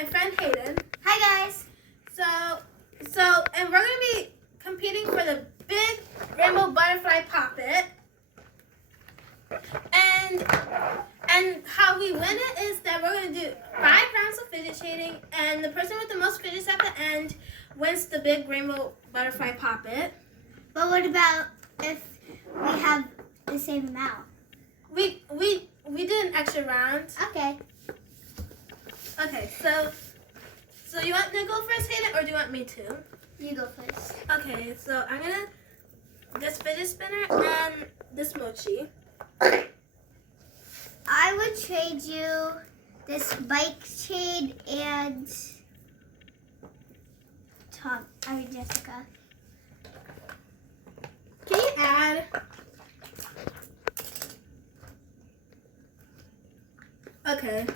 my friend Hayden. Hi guys. And we're gonna be competing for the big rainbow butterfly poppet. And how we win it is that we're gonna do 5 rounds of fidget shading, and the person with the most fidgets at the end wins the big rainbow butterfly poppet. But what about if we have the same amount? We did an extra round. Okay. Okay, so you want to go first, Hayden, or do you want me to? You go first. Okay, so I'm gonna this fidget spinner and this mochi. I would trade you this bike shade and Jessica. Can you add? Okay.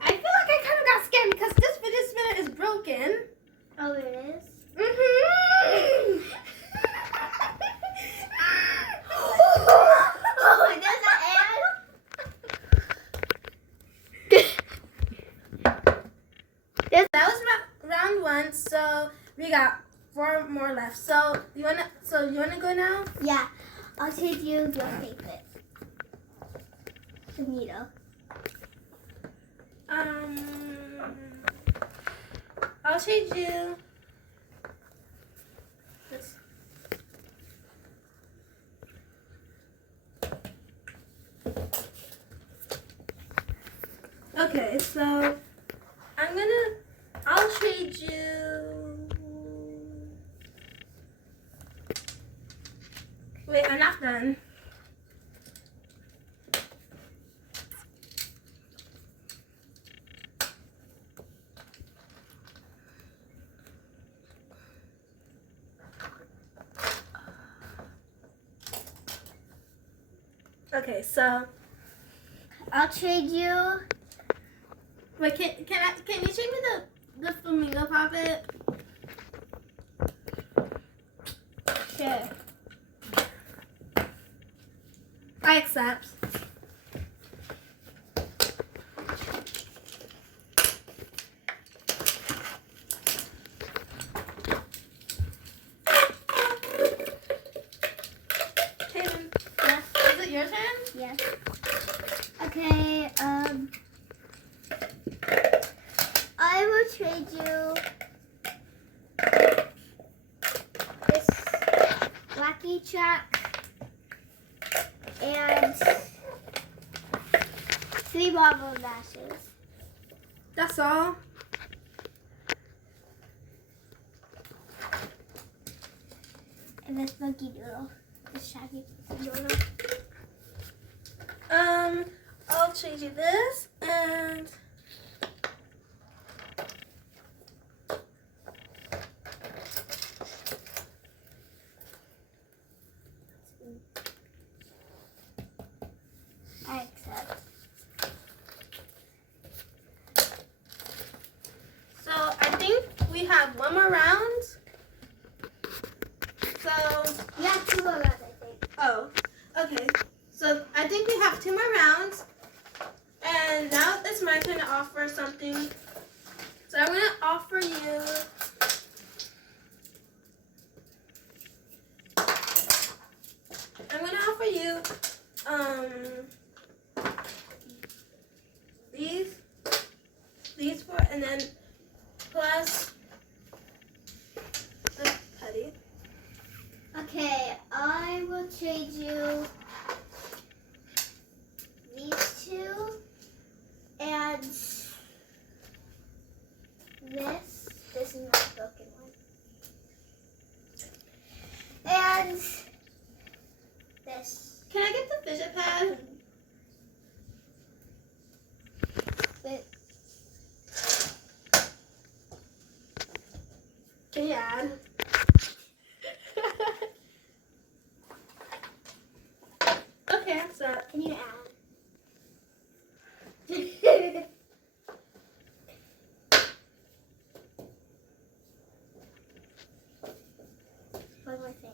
I feel like I kind of got scammed because this fidget spinner is broken. Oh, it is? Mm-hmm. Oh, does that That was round 1, so we got 4 more left. So you wanna go now? Yeah. I'll trade you your favorite. The needle. I'll trade you this. Okay, so I'll trade you. Wait, I'm not done. Okay, so I'll trade you. wait, can you trade me the flamingo poppet? Sure. I accept. Hayden, Yes. is it your turn? Yes. Okay, I will trade you this Lucky Chuck and 3 marble dashes. That's all. And this monkey doodle. This shaggy doodle. I'll trade you this and I accept. so I think we have 1 more round. So You have 2 more rounds, I think. oh, okay. So I think we have 2 more rounds. And now it's my turn to offer something. So I'm gonna offer you these 4 and then plus the putty. Okay, I will trade you these 2 and this. This is my broken one. And this. Can I get the fidget pad? Wait. Can you add? Okay, so Can you add? One more thing.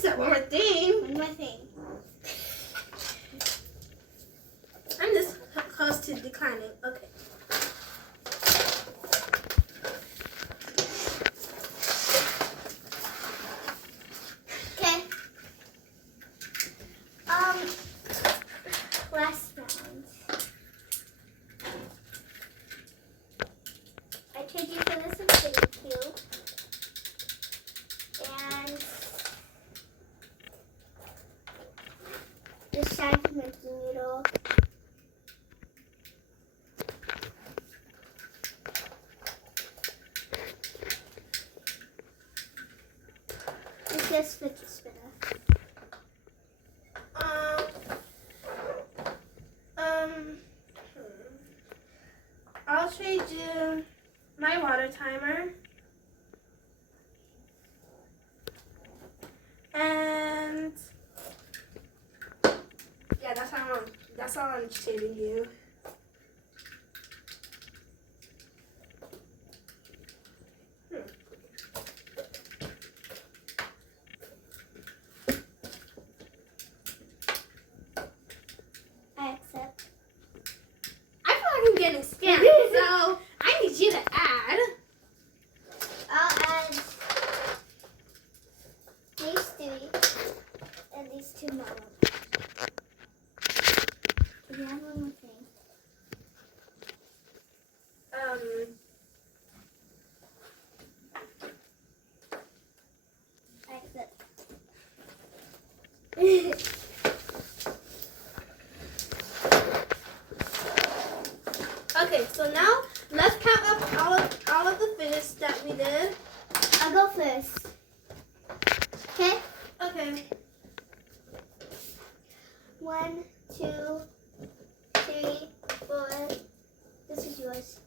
said one more thing. One more thing. I'm this close to declining. Okay. Okay. Last round. I trade you for this infinity cube. And the shiny Mickey noodle. This fidget spinner. I'll trade you my water timer. And yeah, that's all I'm trading you. I accept. I feel like I'm getting scammed, so I need you to add. I'll add these three and these two more. Can you add one more thing? I accept. Okay, so now let's count up all of the fidgets that we did. I'll go first. Okay? Okay. 1, 2, 3, 4. This is yours.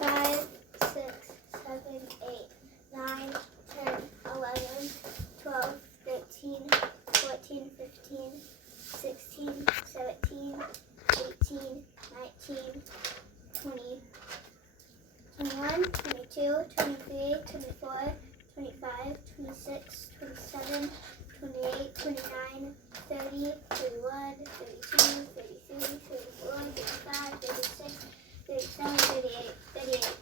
5, 6, 7, 8, 9, 10, 11, 12, 13, 14, 15, 16, 17, 18, 19, 20, 21, 22, 23, 24, 25, 26, 27, 28, 29, 30, 31, 32, 33, 34, 35, 36, 37, 38, 38.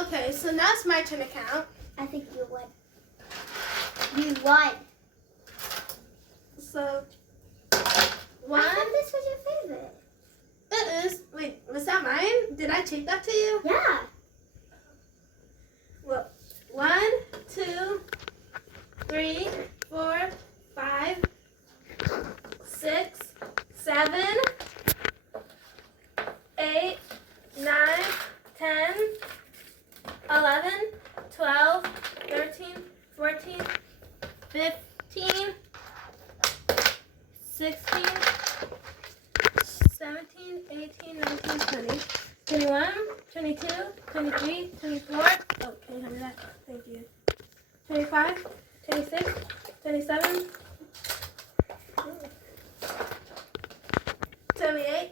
Okay, so now it's my turn to count. I think you won. You won. So I one. thought this was your favorite. It is. Wait, was that mine? Did I take that to you? Yeah. Well, 1, 2, 3, 4, 5, 6, 7, 8, 9, 10, 11, 12, 13, 14, 15, 16, 17, 18, 19, 20, 21, 22, 23, 24. Oh, can you hand me that? Thank you. 25, 26, 27, 28,